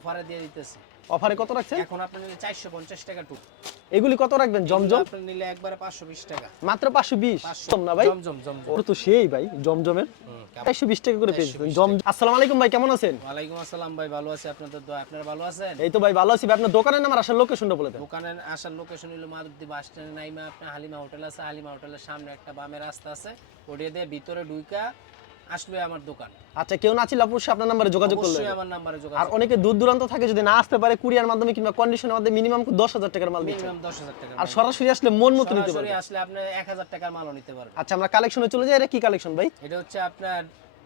অফারে দিয়ে দিতেছি। অফারে কত রাখছেন? এখন আপনি নিলে 450 টাকা টুপ। এগুলি কত রাখবেন? জমজম আপনি নিলে একবারে 520 টাকা। মাত্র 520 কম না ভাই? জমজম। ওর তো সেই ভাই জমজমের 420 টাকা করে পেয়েছেন। জম আসসালামু আলাইকুম ভাই, কেমন আছেন? ওয়ালাইকুম আসসালাম ভাই, ভালো আছি, আপনাদের দোয়া। আপনারা ভালো আছেন? এই তো ভাই ভালো আছি ভাই। আপনার দোকানের নাম আর আসার লোকেশনটা বলে দেন। দোকানের আসার লোকেশন হলো মাধবদী বাস স্ট্যান্ডে নাইমা আপনার হালিমা হোটেল আছে, হালিমা হোটেলের সামনে একটা বামে রাস্তা আছে, ওটিয়ে দিয়ে ভিতরে ঢুইকা আসলে আমার দোকান। আচ্ছা, কেউ না ছিল অবশ্যই আপনার নম্বরে যোগাযোগ করলে। অবশ্যই আমার নম্বরে আর যোগাযোগ। অনেকে দূর দূরান্ত থাকে, যদি না আসতে পারে কুরিয়ার মাধ্যমে কিংবা কন্ডিশনের মাধ্যমে মিনিমাম 10,000 টাকার মাল দিচ্ছেন। মিনিমাম 10,000 টাকা। আর সরাসরি আসলে মন মতো নিতে সরাসরি পারবেন। আসলে আপনি 1000 টাকার মালও নিতে পারবেন। আচ্ছা, আমরা কালেকশনে চলে যাই। এটা কি কালেকশন ভাই? এটা হচ্ছে আপনার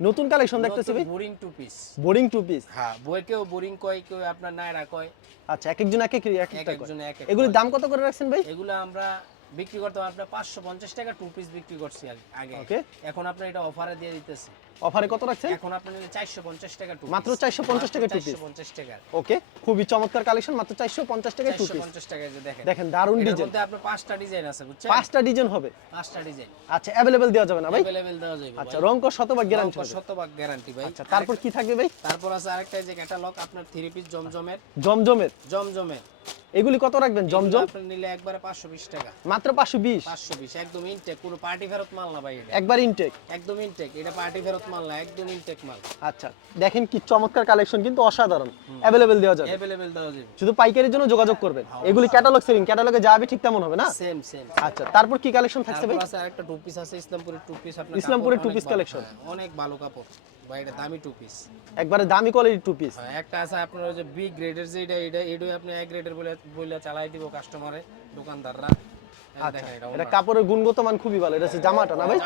নতুন কালেকশন দেখতেছি ভাই। Boring two piece. Boring two piece. হ্যাঁ, বই কেউ বোরিং কয়, কেউ আপনার নায়রা কয়। আচ্ছা, এক একজন এক একটা কয়। একজন এক এক। এগুলির দাম কত করে রাখছেন ভাই? এগুলো আমরা বিক্রি করতে আপনার 550 টাকা টু পিস বিক্রি করছি আগে। ওকে। এখন আপনার এটা অফারে দিয়ে দিতেছি। অফারে কত রাখছেন? এখন আপনি নিলে 450 টাকা টু মাত্র 450 টাকা টু পিস। 450 টাকা। ওকে, খুবই চমৎকার কালেকশন। মাত্র 450 টাকায় টু পিস। 450 টাকা যে দেখেন। দেখেন দারুন এর ডিজাইন। মধ্যে আপনার 5টা ডিজাইন আছে, বুঝছেন? 5টা ডিজাইন হবে। 5টা ডিজাইন। আচ্ছা, अवेलेबल দেওয়া যাবে না ভাই? अवेलेबल দেওয়া যাবে। আচ্ছা, রং কো শতভাগ গ্যারান্টি হবে। শতভাগ গ্যারান্টি ভাই। আচ্ছা, তারপর কি থাকবে ভাই? তারপর আছে আরেকটা যে ক্যাটালগ আপনার 3 পিস জমজমের। জমজমের এগুলি কত রাখবেন? জমজম আপনি নিলে একবারে 520 টাকা। মাত্র 520। 520 একদম ইনটেক, কোনো পার্টি ফেরত মাল না ভাই এটা। একবার ইনটেক। একদম ইনটেক, এটা পার্টি ফেরত মাল না, একদম ইনটেক মাল। আচ্ছা, দেখেন কি চমৎকার কালেকশন, কিন্তু অসাধারণ। अवेलेबल দেওয়া যাবে। अवेलेबल দেওয়া যাবে। শুধু পাইকারির জন্য যোগাযোগ করবেন। এগুলি ক্যাটালগ সেলিং, ক্যাটালগে যাবে ঠিক তেমন হবে না? Same same. আচ্ছা, তারপর কি কালেকশন থাকছে ভাই? তারপর আছে আরেকটা টু পিস আছে, ইসলামপুরের টু পিস। আপনার ইসলামপুরের টু পিস কালেকশন অনেক ভালো কাপড় ভাই, এটা দামি টু পিস। একবারে দামি কোয়ালিটি টু পিস। একটা আছে আপনার ওই যে বি গ্রেডের, যে এটা আপনি এ গ্রেডের বলে চালাই দিব কাস্টমারে, দোকানদাররা। আচ্ছা, এটা কাপড়ের গুণগত মান খুবই ভালো। এটা হচ্ছে জামাটা না ভাই?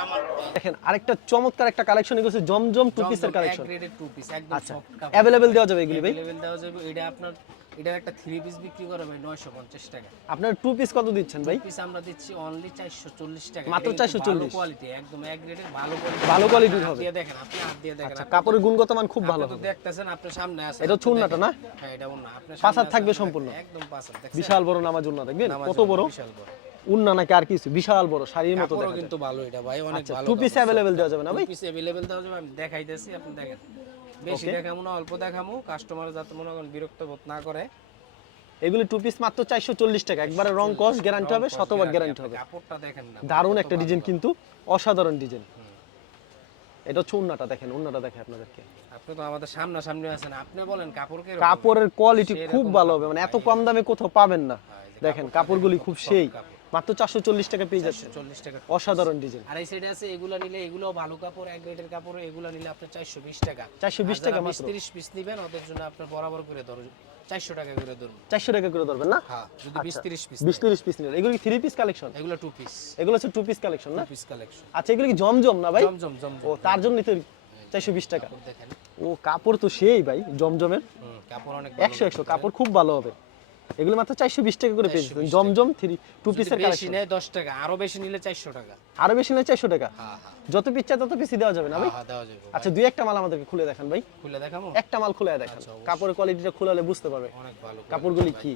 দেখেন আরেকটা চমৎকার একটা কালেকশন, এগুলো জমজম টু পিসের কালেকশন। গ্রেডের টু পিস একদম আচ্ছা, সফট কাপড়। अवेलेबल দেওয়া যাবে এগুলি ভাই? अवेलेबल দেওয়া যাবে। এটা আপনার এটার একটা 3 পিস বিক্রি করে ভাই 950 টাকা। আপনার টু পিস কত দিচ্ছেন ভাই? পিস আমরা দিচ্ছি অনলি 440 টাকা। মাত্র 440। ভালো কোয়ালিটি, একদম এ গ্রেডের ভালো কোয়ালিটি। ভালো কোয়ালিটির হবে। দিয়ে দেখেন, আপনি হাত দিয়ে দেখেন। আচ্ছা, কাপড়ের গুণগত মান খুব ভালো আপনি তো হবে। দেখতেছেন, আপনার সামনে আছে। এটা চুন্নাটা না? হ্যাঁ, এটা ওন্না। আপনার পাঁচ হাত সামনে থাকবে আছে, সম্পূর্ণ। একদম পাঁচ হাত। দেখছেন? বিশাল বড় নামাজ উন্না, দেখবেন নামাজ কত বড় বিশাল বড়। উন্না নাকি আর কিছু, বিশাল বড় শাড়ির মতো কাপড়ও দেখা কিন্তু ভালো এটা ভাই, অনেক আচ্ছা, ভালো। টু পিস अवेलेबल দেওয়া যাবে না ভাই? টু পিস अवेलेबल দেওয়া যাবে। আমি দেখাইতেছি, আপনি দেখেন। বেশি দেখামু না, অল্প দেখামু, কাস্টমার যাতে মনে করেন বিরক্ত বোধ না করে। এগুলি টু পিস মাত্র 440 টাকা। একবারে রং কস গ্যারান্টি হবে, শতভাগ গ্যারান্টি হবে। কাপড়টা দেখেন না, দারুণ একটা ডিজাইন, কিন্তু অসাধারণ ডিজাইন। এটা হচ্ছে উন্নাটা, দেখেন উন্নাটা দেখে আপনাদেরকে। আপনি তো আমাদের সামনাসামনি আছেন, আপনি বলেন কাপড় কে। কাপড়ের কোয়ালিটি খুব ভালো হবে, মানে এত কম দামে কোথাও পাবেন না। দেখেন কাপড়গুলি খুব সেই, মাত্র 440 টাকা পেয়ে যাচ্ছে। 40 টাকা। অসাধারণ ডিজাইন। আর এই সাইডে আছে এগুলা নিলে, এগুলো ভালো কাপড়, এক গ্রেডের কাপড়, এগুলা নিলে আপনার 420 টাকা। 420 টাকা মাত্র। 30 পিস নেবেন, ওদের জন্য আপনার বরাবর করে ধরুন 400 টাকা করে ধরুন। 400 টাকা করে ধরবেন না? হ্যাঁ, যদি 20-30 পিস। 20-30 পিস নিলে এগুলো কি 3 পিস কালেকশন? এগুলো টু পিস। এগুলো হচ্ছে টু পিস কালেকশন না? Two piece collection. আচ্ছা, এগুলো কি জমজম না ভাই? জমজম। ও, তার জন্যই তো 420 টাকা। দেখেন, ও, কাপড় তো সেই ভাই জমজমের। কাপড় অনেক 100 কাপড় খুব ভালো হবে। এগুলো মাত্র 420 টাকা করে পেয়ে যাচ্ছেন। জমজম 3 টু পিসের বেশি কালেকশন। নেয় 10 টাকা, আরো বেশি নিলে 400 টাকা। আরো বেশি না 400 টাকা? হ্যাঁ। যত পিস চাই তত পিসই দেওয়া যাবে না ভাই? হ্যাঁ, দেওয়া যাবে। আচ্ছা, দুই একটা মাল আমাদেরকে খুলে দেখান ভাই। খুলে দেখাবো? একটা মাল খুলে দেখান, কাপড়ের কোয়ালিটিটা খুলালে বুঝতে পারবে অনেক ভালো কাপড়গুলি কি।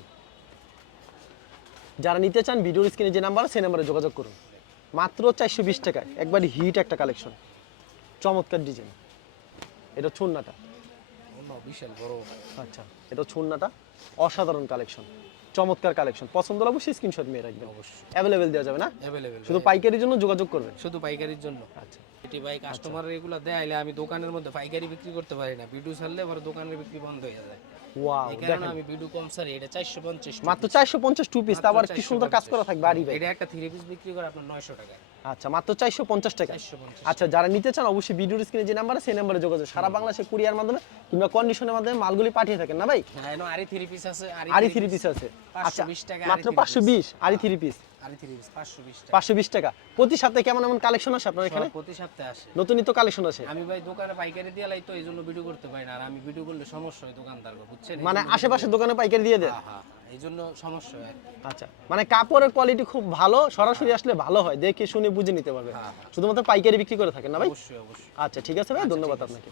যারা নিতে চান ভিডিওর স্ক্রিনে যে নাম্বার সেই নাম্বারে যোগাযোগ করুন। মাত্র 420 টাকায় একবারই হিট একটা কালেকশন, চমৎকার ডিজাইন। এটা ছুন্নাটা, বিশাল বড়। আচ্ছা, এটা ছুন্নাটা, অসাধারণ কালেকশন, চমৎকার কালেকশন। পছন্দ হলে অবশ্যই স্ক্রিনশট নিয়ে রাখবেন। অবশ্যই अवेलेबल দেওয়া যাবে না? अवेलेबल শুধু পাইকারির জন্য যোগাযোগ করবেন। শুধু পাইকারির জন্য। আচ্ছা, এটি ভাই কাস্টমার এগুলো দেয়াইলে আমি দোকানের মধ্যে পাইকারি বিক্রি করতে পারি না, ভিডিও ছাড়লে আবার দোকানের বিক্রি বন্ধ হয়ে যায়। ওয়াও, এই কারণে আমি ভিডিও কম ছাড়ি। এটা 450 মাত্র 450 টু পিস, আবার কি সুন্দর কাজ করা থাকবে আরি ভাই। এটা একটা 3 পিস বিক্রি করে আপনার 900 টাকা। আচ্ছা, মাত্র 450 টাকা। 450। আচ্ছা, যারা নিতে চান অবশ্যই ভিডিওর স্ক্রিনে যে নাম্বার আছে সেই নাম্বারে যোগাযোগ। সারা বাংলাদেশে কুরিয়ার মাধ্যমে কিংবা কন্ডিশনের মাধ্যমে মালগুলি পাঠিয়ে থাকেন না ভাই? হ্যাঁ, এনো আরি 3 পিস আছে, আরি 3 পিস আছে। আচ্ছা, 520 টাকা মাত্র 520 আরি 3 পিস। আরি 3 পিস 520 টাকা। 520 টাকা। প্রতি সপ্তাহে কেমন এমন কালেকশন আসে আপনার এখানে? প্রতি সপ্তাহে আসে নতুন নিত্য কালেকশন আসে। আমি ভাই দোকানে পাইকারি দিয়ে লাই, তো এইজন্য ভিডিও করতে পারি না। আর আমি ভিডিও করলে সমস্যা হয় দোকানদারকে, বুঝছেন? মানে আশেপাশে দোকানে পাইকারি দিয়ে দেন? হ্যাঁ, এইজন্য সমস্যা হয়। আচ্ছা, মানে কাপড়ের কোয়ালিটি খুব ভালো, সরাসরি আসলে ভালো হয়, দেখে শুনে বুঝে নিতে পারবে। শুধুমাত্র পাইকারি বিক্রি করে থাকেন না ভাই? অবশ্যই। আচ্ছা, ঠিক আছে ভাই, ধন্যবাদ আপনাকে।